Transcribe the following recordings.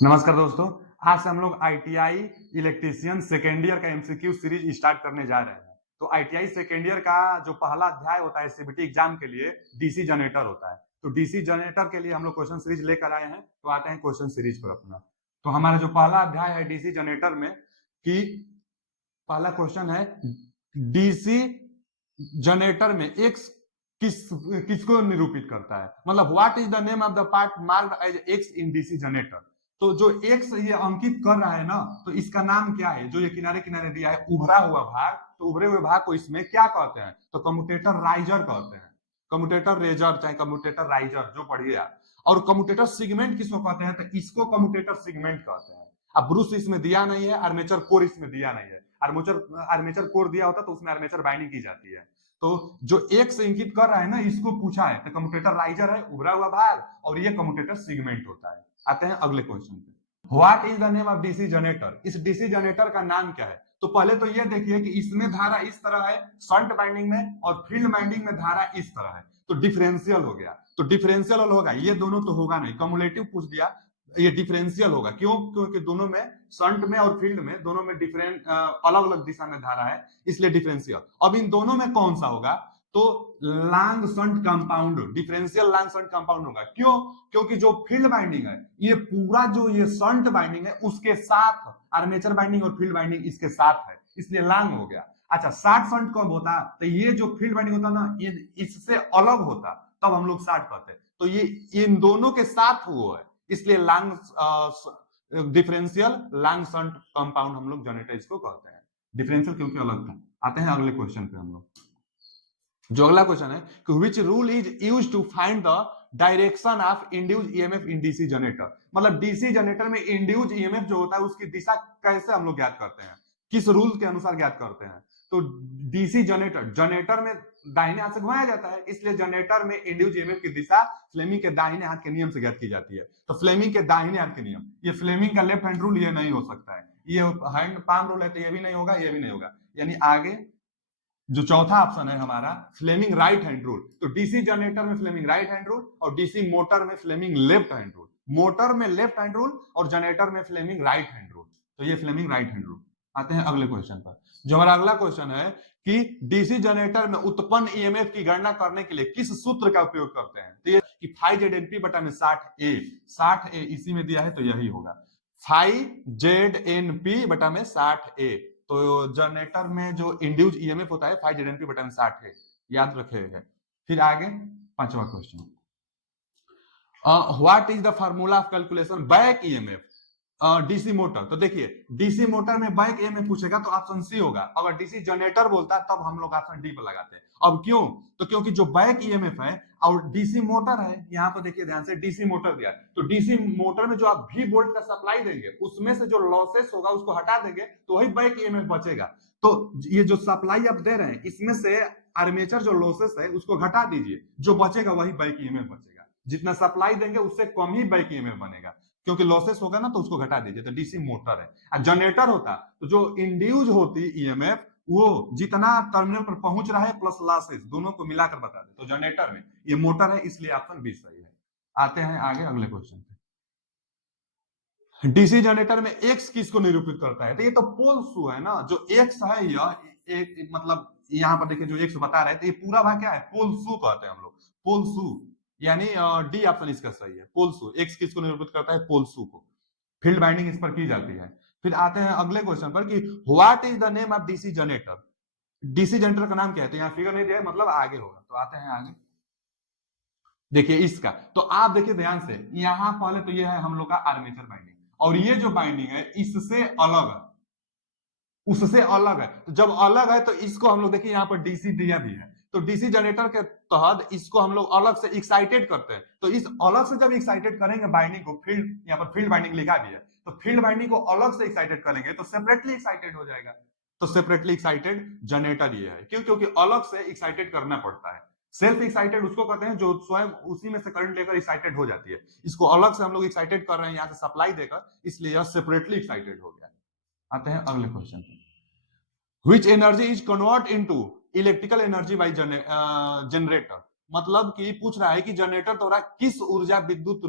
नमस्कार दोस्तों। आज से हम लोग आईटीआई इलेक्ट्रीशियन सेकेंड ईयर का एमसीक्यू सीरीज स्टार्ट करने जा रहे हैं। तो आईटीआई सेकेंड ईयर का जो पहला अध्याय होता है सीबीटी एग्जाम के लिए डीसी जनरेटर होता है। तो डीसी जनरेटर के लिए हम लोग क्वेश्चन सीरीज लेकर आए हैं। तो आते हैं क्वेश्चन सीरीज पर अपना। तो हमारा जो पहला अध्याय है डीसी जनरेटर में कि पहला क्वेश्चन है डीसी जनरेटर में एक्स किसको निरूपित करता है, मतलब what is the name of the part marked as X in DC generator. तो जो एक्स ये अंकित कर रहा है ना, तो इसका नाम क्या है, जो ये किनारे किनारे दिया है उभरा हुआ भाग, तो उभरे हुए भाग को इसमें क्या कहते हैं, तो कम्यूटेटर राइजर कहते हैं। कम्यूटेटर रेजर चाहे कम्यूटेटर राइजर जो पढ़िए आप। और कम्यूटेटर सिगमेंट किसको कहते हैं, तो इसको कम्यूटेटर सिगमेंट कहते हैं। अब ब्रूस इसमें दिया नहीं है, आर्मेचर कोर इसमें दिया नहीं है। आर्मेचर कोर दिया होता तो उसमें आर्मेचर बाइंडिंग की जाती है। तो जो एक से इंकित कर रहा है ना, इसको पूछा है, तो कम्यूटेटर राइजर है उभरा हुआ भाग, और ये कम्यूटेटर सिगमेंट होता है। आते हैं अगले क्वेश्चन पे। What is the name of DC generator, इस डीसी जनरेटर का नाम क्या है। तो पहले तो ये देखिए कि इसमें धारा इस तरह है शंट बाइंडिंग में, और फील्ड बाइंडिंग में धारा इस तरह है, तो डिफरेंशियल हो गया। तो डिफरेंशियल होगा, ये दोनों तो होगा नहीं, कम्युलेटिव पूछ दिया, ये डिफरेंशियल होगा। क्यों, क्योंकि दोनों में शंट में और फील्ड में दोनों में डिफरेंट अलग अलग दिशा में धारा है, इसलिए डिफरेंशियल। अब इन दोनों में कौन सा होगा, तो long shunt compound, differential long shunt compound होगा। क्यों, क्योंकि जो फील्ड बाइंडिंग है ये पूरा जो ये शंट बाइंडिंग है उसके साथ आर्मेचर बाइंडिंग और फील्ड बाइंडिंग इसके साथ है, इसलिए लॉन्ग हो गया। अच्छा, शॉर्ट शंट कब होता, तो ये जो फील्ड बाइंडिंग होता ना, ये इससे अलग होता, तब हम लोग शॉर्ट कहते। तो ये इन दोनों के साथ हुआ है, इसलिए long differential long shunt compound हम लोग जनरेटर इसको कहते हैं। डिफरेंशियल क्योंकि अलग था। आते हैं अगले क्वेश्चन पे हम लोग। जो अगला क्वेश्चन है कि which rule is used to find the direction of induced EMF in DC generator, मतलब डीसी जनरेटर में इंड्यूस्ड ईएमएफ जो होता है उसकी दिशा कैसे हम लोग ज्ञात करते हैं, किस रूल के अनुसार ज्ञात करते हैं। तो डीसी जनरेटर में दाहिने हाथ से घुमाया जाता है, इसलिए जनरेटर में इंड्यूस्ड ईएमएफ की दिशा फ्लेमिंग के दाहिने हाथ के नियम से ज्ञात की जाती है। तो फ्लेमिंग के दाहिने हाथ के नियम, ये फ्लेमिंग का लेफ्ट हैंड रूल ये नहीं हो सकता है, ये हैंड पाम रूल है, तो ये भी नहीं होगा, ये भी नहीं होगा। यानी आगे जो चौथा ऑप्शन है हमारा फ्लेमिंग राइट हैंड रूल। तो डीसी जनरेटर में फ्लेमिंग राइट हैंड रूल और डीसी मोटर में Fleming left hand rule. Motor में लेफ्ट हैंड रूल और जनरेटर में फ्लेमिंग राइट हैंड रूल, तो ये फ्लेमिंग राइट हैंड रूल। आते हैं अगले क्वेश्चन पर। जो हमारा अगला क्वेश्चन है कि डीसी जनरेटर में उत्पन्न ईएमएफ की गणना करने के लिए किस सूत्र का उपयोग करते हैं, तो ये कि 5ZNP बटा में 60A, 60A इसी में दिया है तो यही होगा, 5ZNP बटा में 60A। तो जनरेटर में जो इंड्यूस ईएमएफ होता है 5ZNP बटा में 60 है, याद रखेगा। फिर आगे पांचवा question, what is the formula of calculation back EMF DC motor. तो देखिए डीसी मोटर में बैक ईएमएफ पूछेगा तो ऑप्शन सी होगा, अगर डीसी जनरेटर बोलता तब हम लोग ऑप्शन डी पर लगाते हैं। अब क्यों, तो क्योंकि जो बैक ईएमएफ है और डीसी मोटर है, यहाँ पर देखिए ध्यान से डीसी मोटर दिया, तो डीसी मोटर में जो आप V वोल्ट का सप्लाई देंगे उसमें से जो लॉसेस होगा उसको हटा देंगे तो वही बैक ईएमएफ बचेगा। तो ये जो सप्लाई आप दे रहे हैं इसमें से आर्मेचर जो लॉसेस है उसको घटा दीजिए, जो बचेगा वही बैक ईएमएफ बचेगा। जितना सप्लाई देंगे उससे कम ही बैक ईएमएफ बनेगा, क्योंकि लॉसेस होगा ना तो उसको घटा दीजिए। तो डीसी मोटर है। जनरेटर होता तो जो इंड्यूज होती ईएमएफ वो जितना टर्मिनल पर पहुंच रहा है प्लस लॉसेस दोनों को मिलाकर बता दे, तो जनरेटर में ये मोटर है, इसलिए ऑप्शन बी सही है। आते हैं आगे अगले क्वेश्चन पे। डीसी जनरेटर में एक्स किसको निरूपित करता है, तो ये तो पोल शू है ना, जो एक्स है यह एक, मतलब यहाँ पर देखिए जो एक्स बता रहे हैं तो ये पूरा भाग क्या है, पोल शू कहते हैं हम लोग, पोल शू। यानी डी ऑप्शन इसका सही है, पोल शू। एक्स किसको निरूपित करता है, पोल शू को। फील्ड बाइंडिंग इस पर की जाती है। फिर आते हैं अगले क्वेश्चन पर कि what is the name of DC generator, DC generator का नाम क्या है, तो यहाँ फिगर नहीं दिया है, मतलब आगे होगा। तो आते हैं आगे, देखिए इसका, तो आप देखिए ध्यान से, यहां पहले तो ये है हम लोग का आर्मेचर बाइंडिंग, और ये जो बाइंडिंग है इससे अलग है, उससे अलग है। तो जब अलग है तो इसको हम लोग देखिए यहाँ पर डीसी दिया भी है, तो डीसी जनरेटर के तहत इसको हम लोग अलग से एक्साइटेड करते हैं। तो इस अलग से जब एक्साइटेड करेंगे बाइंडिंग को, फील्ड यहाँ पर फील्ड बाइंडिंग लिखा भी है, तो फील्ड बाइंडिंग को अलग से एक्साइटेड करेंगे तो सेपरेटली एक्साइटेड हो जाएगा। तो सेपरेटली एक्साइटेड जनरेटर ये है, क्यों, क्योंकि अलग से एक्साइटेड करना पड़ता है। सेल्फ एक्साइटेड उसको कहते हैं जो स्वयं उसी में से करंट लेकर एक्साइटेड हो जाती है, इसको अलग से हम लोग एक्साइटेड कर रहे हैं यहाँ से सप्लाई देकर, इसलिए यह सेपरेटली एक्साइटेड हो गया। आते हैं अगले क्वेश्चन पे। Which energy is convert into electrical energy by generator, मतलब कि पूछ रहा है कि जनरेटर द्वारा किस ऊर्जा विद्युत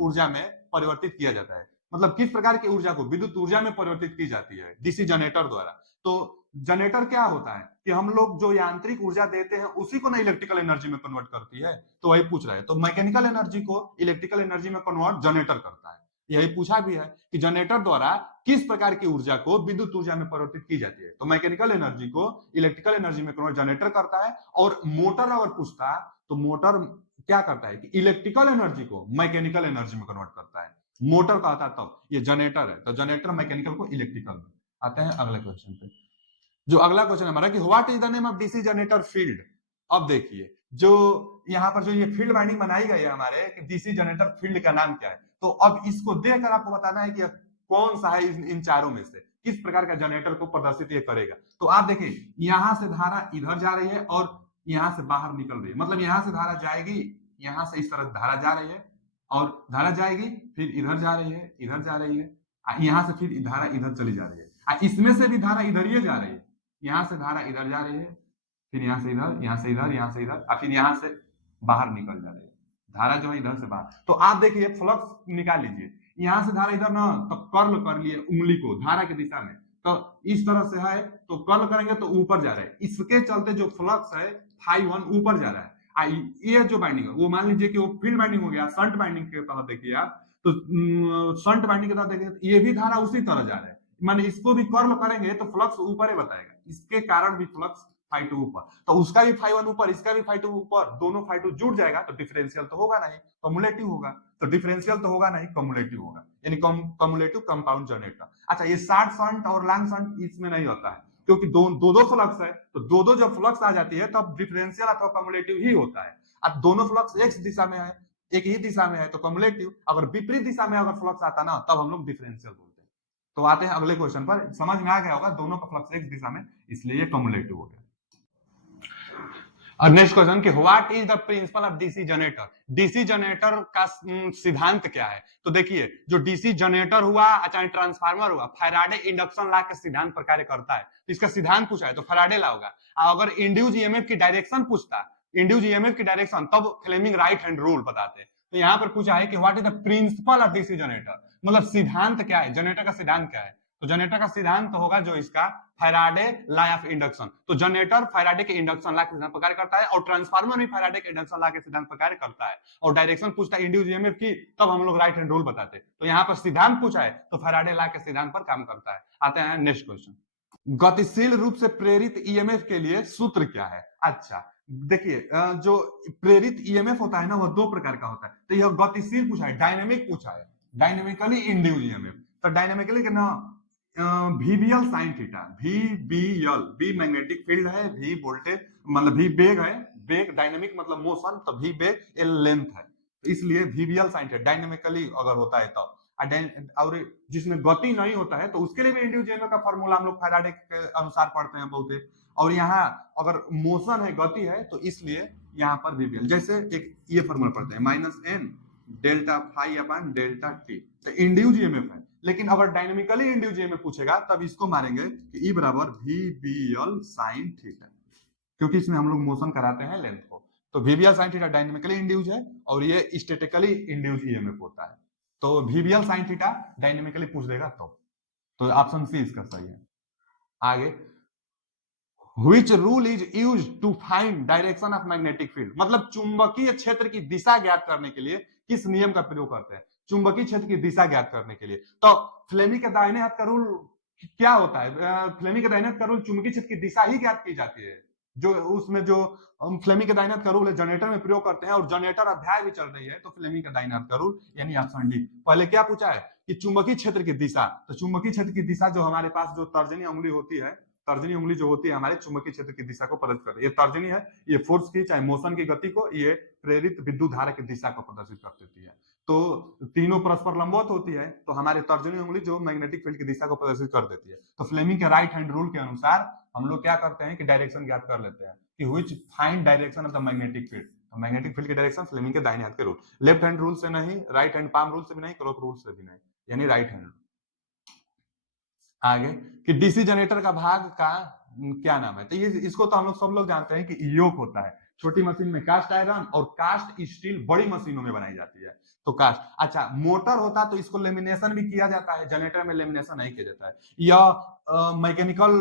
ऊर्जा में परिवर्तित किया जाता है। मतलब किस प्रकार की ऊर्जा को विद्युत ऊर्जा में परिवर्तित की जाती है डीसी जनरेटर द्वारा। तो जनरेटर क्या होता है कि हम लोग जो यांत्रिक ऊर्जा देते हैं उसी को ना इलेक्ट्रिकल एनर्जी में कन्वर्ट करती है, तो वही पूछ रहा है। तो मैकेनिकल एनर्जी को इलेक्ट्रिकल एनर्जी में कन्वर्ट जनरेटर करता है। यही पूछा भी है कि जनरेटर द्वारा किस प्रकार की ऊर्जा को विद्युत ऊर्जा में परिवर्तित की जाती है। तो मैकेनिकल एनर्जी को इलेक्ट्रिकल एनर्जी में कन्वर्ट जनरेटर करता है। और मोटर अगर पूछता तो मोटर क्या करता है कि इलेक्ट्रिकल एनर्जी को मैकेनिकल एनर्जी में कन्वर्ट करता है। मोटर का आता है तब, ये जनरेटर है तो जनरेटर मैकेनिकल को इलेक्ट्रिकल में। आते हैं अगले क्वेश्चन पे। जो अगला क्वेश्चन हमारा कि what is the name of DC generator field. अब देखिए जो यहाँ पर जो ये फील्ड वाइंडिंग बनाई गई है हमारे कि डीसी जनरेटर फील्ड का नाम क्या है। तो अब इसको देखकर आपको बताना है कि कौन सा है इन चारों में से, किस प्रकार का जनरेटर को प्रदर्शित ये करेगा। तो आप देखिए यहां से धारा इधर जा रही है और यहां से बाहर निकल रही है, मतलब यहां से धारा जाएगी, यहां से इस तरह धारा जा रही है और धारा जाएगी, फिर इधर जा रही है, इधर जा रही है, यहां से फिर धारा इधर चली जा रही है, इसमें से भी धारा इधर ही जा रही है। यहां से धारा इधर जा रही है, फिर यहां से इधर, यहां से इधर, यहां से इधर, और फिर यहां से बाहर निकल जा रही है। धारा जो है इधर से बाहर। तो आप देखिए फ्लक्स निकाल लीजिए, यहां से धारा इधर ना तो कर्ल कर लिए उंगली को धारा की दिशा में, तो इस तरह से है तो कर्ल करेंगे तो ऊपर जा रहा है। इसके चलते जो फ्लक्स है φ1 ऊपर जा रहा है। ये जो बाइंडिंग है वो मान लीजिए कि वो फील्ड बाइंडिंग हो गया। शंट बाइंडिंग के तहत देखिए आप, तो शंट बाइंडिंग के तहत देखिए ये भी धारा उसी तरह जा रहा है, माने इसको भी कर्ल करेंगे तो फ्लक्स ऊपर ही बताएगा, इसके कारण भी फ्लक्स φ2 ऊपर, तो उसका भी φ1 ऊपर, इसका भी φ2 ऊपर, दोनों φ2 जुड़ जाएगा तो डिफरेंशियल तो होगा नहीं, कम्युलेटिव होगा। तो डिफरेंशियल तो होगा नहीं, कम्युलेटिव होगा, यानी कम्युलेटिव कंपाउंड जनरेटर। अच्छा ये शॉर्ट शंट और लॉन्ग शंट इसमें नहीं होता है, क्योंकि दो फ्लक्स है, तो दो जब फ्लक्स आ जाती है तब डिफरेंशियल अथवा कम्युलेटिव ही होता है। अब दोनों फ्लक्स एक दिशा में है, एक ही दिशा में है तो कम्युलेटिव, अगर विपरीत दिशा में अगर फ्लक्स आता ना तब हम लोग डिफरेंशियल बोलते हैं। तो आते हैं अगले क्वेश्चन पर, समझ में आ गया होगा दोनों का फ्लक्स एक दिशा में, इसलिए ये कम्युलेटिव हो गया। और नेक्स्ट क्वेश्चन कि what is the principle of DC generator. DC generator का सिद्धांत क्या है। तो देखिए जो डीसी जनरेटर हुआ चाहे ट्रांसफार्मर हुआ, फैराडे इंडक्शन लॉ के सिद्धांत पर कार्य करता है। तो इसका सिद्धांत पूछा है तो फैराडे लॉ होगा। अगर इंड्यूस ईएमएफ की डायरेक्शन पूछता, इंड्यूस ईएमएफ की डायरेक्शन, तब फ्लेमिंग राइट हैंड रूल बताते। तो यहाँ पर पूछा है कि what is the principle of DC generator, मतलब सिद्धांत क्या है, जनरेटर का सिद्धांत क्या है। तो जनरेटर का सिद्धांत तो होगा जो इसका फैराडे लॉ ऑफ इंडक्शन। तो जनरेटर फैराडे के इंडक्शन लॉ के सिद्धांत पर कार्य करता है और ट्रांसफार्मर भी फैराडे के इंडक्शन लॉ के सिद्धांत पर कार्य करता है। और डायरेक्शन पूछता है इंड्यूस ईएमएफ की, तब हम लोग राइट हैंड रूल बताते। तो यहाँ पर सिद्धांत पूछा है तो फैराडे लॉ के सिद्धांत पर काम करता है। आते हैं नेक्स्ट क्वेश्चन, गतिशील रूप से प्रेरित ईएमएफ के लिए सूत्र क्या है। अच्छा देखिए जो प्रेरित ईएमएफ होता है ना वो दो प्रकार का होता है। तो यह गतिशील पूछा है, डायनेमिक पूछा है, डायनेमिकली इंड्यूस ईएमएफ। तो डायनेमिकली ना VBL sin theta, VBL, V magnetic field है, V वोल्टेज मतलब V वेग है, वेग डायनेमिक मतलब मोशन, तो V वेग L लेंथ है, तो इसलिए VBL sin थीटा डायनेमिकली अगर होता है तब। और जिसमें गति नहीं होता है तो उसके लिए भी इंड्यूस ईएमएफ का फॉर्मूला हम लोग फैराडे के अनुसार पढ़ते हैं बहुत। और यहाँ अगर मोशन है, गति है, तो इसलिए यहाँ पर VBL, जैसे एक ये फॉर्मूला पढ़ते हैं -n डेल्टा फाई अपन डेल्टा टी, तो इंड्यूस ईएमएफ है। लेकिन अगर डायनेमिकली इंड्यूस ईएमएफ पूछेगा तब इसको मारेंगे कि E बराबर VBL sin थीटा, क्योंकि इसमें हम लोग मोशन कराते हैं लेंथ को। तो VBL sin theta dynamically induce है और ये स्टैटिकली इंड्यूस ईएमएफ होता है। तो VBL sin थीटा डायनेमिकली पूछ देगा तो ऑप्शन सी इसका सही है। आगे Which rule is used to find direction of magnetic field, मतलब चुंबकीय क्षेत्र की दिशा ज्ञात करने के लिए किस नियम का प्रयोग करते हैं, चुंबकीय क्षेत्र की दिशा ज्ञात करने के लिए। तो फ्लेमी के दाहिने हाथ का रूल क्या होता है, फ्लेमी के दाहिने हाथ का रूल चुंबकीय क्षेत्र की दिशा ही ज्ञात की जाती है। जो उसमें जो फ्लेमी के दाहिने हाथ का रूल है जनरेटर में प्रयोग करते हैं, और जनरेटर अध्याय भी चल रही है तो फ्लेमी के दाहिने हाथ का रूल यानी ऑप्शन डी। पहले क्या पूछा है कि चुंबकीय क्षेत्र की दिशा, तो चुंबकीय क्षेत्र की दिशा जो हमारे पास जो तर्जनी उंगली होती है, तर्जनी उंगली जो होती है हमारे चुंबकीय क्षेत्र की दिशा को प्रदर्शित करती है। ये तर्जनी है, ये फोर्स की चाहे मोशन की गति को, ये प्रेरित विद्युत धारा की दिशा को प्रदर्शित कर देती है। तो तीनों परस्पर लंबवत होती है, तो हमारे तर्जनी उंगली जो मैग्नेटिक फील्ड की दिशा को प्रदर्शित कर देती है। तो फ्लेमिंग के राइट हैंड रूल के अनुसार हम लोग क्या करते हैं कि डायरेक्शन ज्ञात कर लेते हैं कि which find direction of the magnetic field. तो मैग्नेटिक फील्ड की डायरेक्शन फ्लेमिंग के दाहिने हाथ के रूल, लेफ्ट हैंड रूल से नहीं, राइट हैंड पाम रूल से भी नहीं, क्लॉक रूल से भी नहीं, यानी राइट हैंड। आगे कि डीसी जनरेटर का भाग का क्या नाम है। तो ये इसको तो हम लोग सब लोग जानते हैं कि योक होता है। छोटी मशीन में कास्ट आयरन और कास्ट स्टील बड़ी मशीनों में बनाई जाती है। तो कास्ट। अच्छा, मोटर होता तो इसको लेमिनेशन भी किया जाता है, जनरेटर में लेमिनेशन नहीं किया जाता है। या मैकेनिकल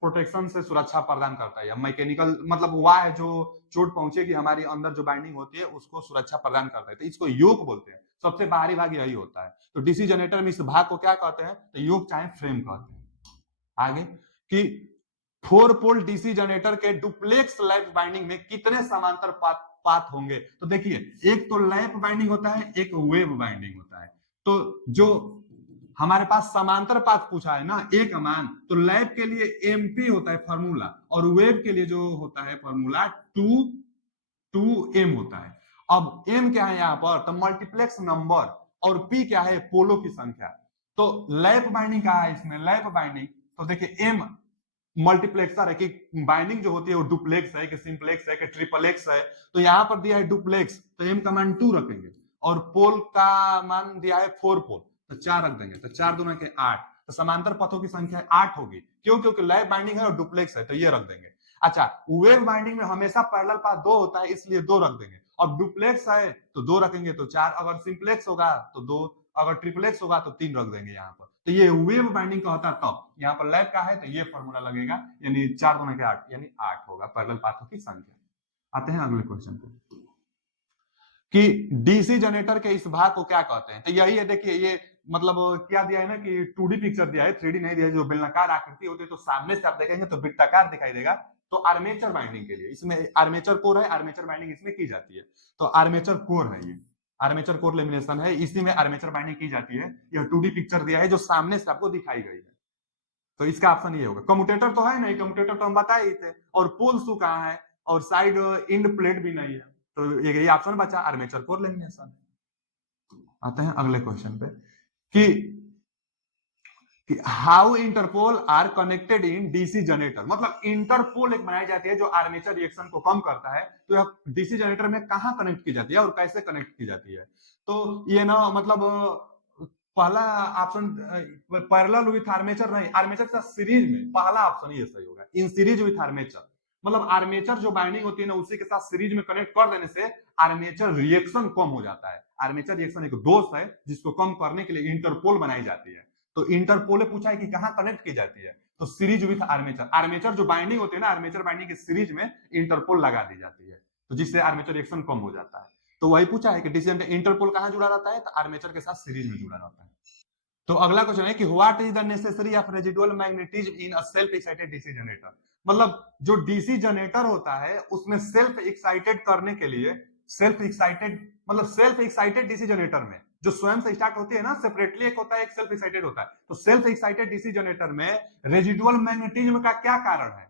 प्रोटेक्शन से सुरक्षा प्रदान करता है, या मैकेनिकल मतलब हुआ है जो चोट पहुंचेगी हमारी अंदर जो बाइंडिंग होती है उसको सुरक्षा प्रदान करता है, तो इसको योक बोलते हैं। सबसे बाहरी भाग यही होता है। तो डीसी जनरेटर में इस भाग को क्या कहते हैं, तो योक चाहे फ्रेम कहते हैं। आगे कि 4 पोल डीसी जनरेटर के डुप्लेक्स लैप बाइंडिंग में कितने समांतर पाथ होंगे। तो देखिए, एक तो लैप बाइंडिंग होता है, एक वेव बाइंडिंग होता है। तो जो हमारे पास समांतर पाथ पूछा है ना, एक मान, तो लैप के लिए एमपी होता है फॉर्मूला, और वेव के लिए जो होता है फॉर्मूला 2m होता है। अब m क्या है यहाँ पर, तो मल्टीप्लेक्स नंबर, और p क्या है, पोलो की संख्या। तो लैप बाइंडिंग कहा है इसमें, लैप बाइंडिंग, तो देखिए m मल्टीप्लेक्सर है कि बाइंडिंग जो होती है वो डुप्लेक्स है कि सिंप्लेक्स है कि ट्रिपलेक्स है। तो यहाँ पर दिया है डुप्लेक्स, तो m का मान 2 रखेंगे, और पोल का मान दिया है 4 पोल, तो 4 रख देंगे, तो 4 दूना के 8, तो समांतर पथों की संख्या 8 होगी। क्यों, क्योंकि लैप बाइंडिंग है और डुप्लेक्स है, तो ये रख देंगे। अच्छा, वेव बाइंडिंग में हमेशा पैरेलल पाथ 2 होता है, इसलिए 2 रख देंगे। अब डुप्लेक्स है तो 2 रखेंगे तो 4, अगर सिंप्लेक्स होगा तो 2, अगर ट्रिपलेक्स होगा तो 3 रख देंगे यहाँ पर। तो ये वेव बाइंडिंग का होता है तब। यहाँ पर लैप का है तो ये फॉर्मूला लगेगा, यानी 4 दूना के 8, यानी 8 होगा पैरेलल पाथों की संख्या। आते हैं अगले क्वेश्चन पे कि डीसी जनरेटर के इस भाग को क्या कहते हैं। तो यही है, देखिए ये मतलब क्या दिया है ना कि 2D पिक्चर दिया है, 3D नहीं दिया है। जो बेलनाकार आकृति होती है तो सामने से आप देखेंगे तो वृत्ताकार दिखाई देगा। तो आर्मेचर बाइंडिंग के लिए इसमें आर्मेचर कोर है, आर्मेचर बाइंडिंग इसमें की जाती है। तो आर्मेचर कोर है, ये आर्मेचर कोर लेमिनेशन है, इसी में आर्मेचर बाइंडिंग की जाती है। यह 2D पिक्चर दिया है जो सामने से आपको दिखाई गई है, तो इसका ऑप्शन ये होगा। कम्यूटेटर तो है नहीं, कम्यूटेटर तो हम बता ही थे, और पोल शू कहाँ है, और साइड इंड प्लेट भी नहीं है, तो ये ऑप्शन बचा आर्मेचर कोर लेमिनेशन। आते हैं अगले क्वेश्चन पे कि how interpole are connected in DC generator. मतलब इंटरपोल एक बनाई जाती है जो आर्मेचर रिएक्शन को कम करता है, तो यह डीसी जनरेटर में कहां कनेक्ट की जाती है और कैसे कनेक्ट की जाती है। तो ये ना मतलब पहला ऑप्शन पैरेलल विथ आर्मेचर नहीं, आर्मेचर के साथ सीरीज में, पहला ऑप्शन ये सही होगा, इन सीरीज विथ आर्मेचर। मतलब आर्मेचर जो बाइंडिंग होती है ना उसी के साथ सीरीज में कनेक्ट कर देने से आर्मेचर रिएक्शन कम हो जाता है। आर्मेचर रिएक्शन एक दोष है जिसको कम करने के लिए इंटरपोल बनाई जाती है। तो इंटरपोल पूछा है कि कहां कनेक्ट की जाती है, तो सीरीज विथ आर्मेचर। आर्मेचर जो बाइंडिंग होती है ना, आर्मेचर बाइंडिंग की सीरीज में इंटरपोल लगा दी जाती है, तो जिससे आर्मेचर रिएक्शन कम हो जाता है। तो वही पूछा है कि डीसी इंटरपोल कहां जुड़ा रहता है, तो आर्मेचर के साथ सीरीज में जुड़ा रहता है। तो अगला क्वेश्चन है कि what is the necessary of residual magnetism in a self excited DC generator. मतलब जो डीसी जनरेटर होता है उसमें सेल्फ एक्साइटेड करने के लिए, सेल्फ एक्साइटेड मतलब सेल्फ एक्साइटेड डीसी जनरेटर में जो स्वयं से स्टार्ट होती है ना, सेपरेटली एक होता है, एक सेल्फ एक्साइटेड होता है। तो सेल्फ एक्साइटेड डीसी जनरेटर में रेजिडुअल मैग्नेटिज्म का क्या कारण है,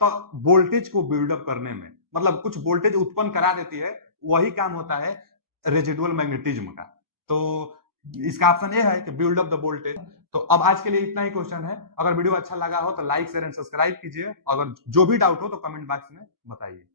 तो वोल्टेज को बिल्डअप करने में, मतलब कुछ वोल्टेज उत्पन्न करा देती है, वही काम होता है रेजिडुअल मैग्नेटिज्म का। तो इसका ऑप्शन ए है कि बिल्ड अप द वोल्टेज। तो अब आज के लिए इतना ही क्वेश्चन है। अगर वीडियो अच्छा लगा हो तो लाइक शेयर एंड सब्सक्राइब कीजिए। अगर जो भी डाउट हो तो कमेंट बॉक्स में बताइए।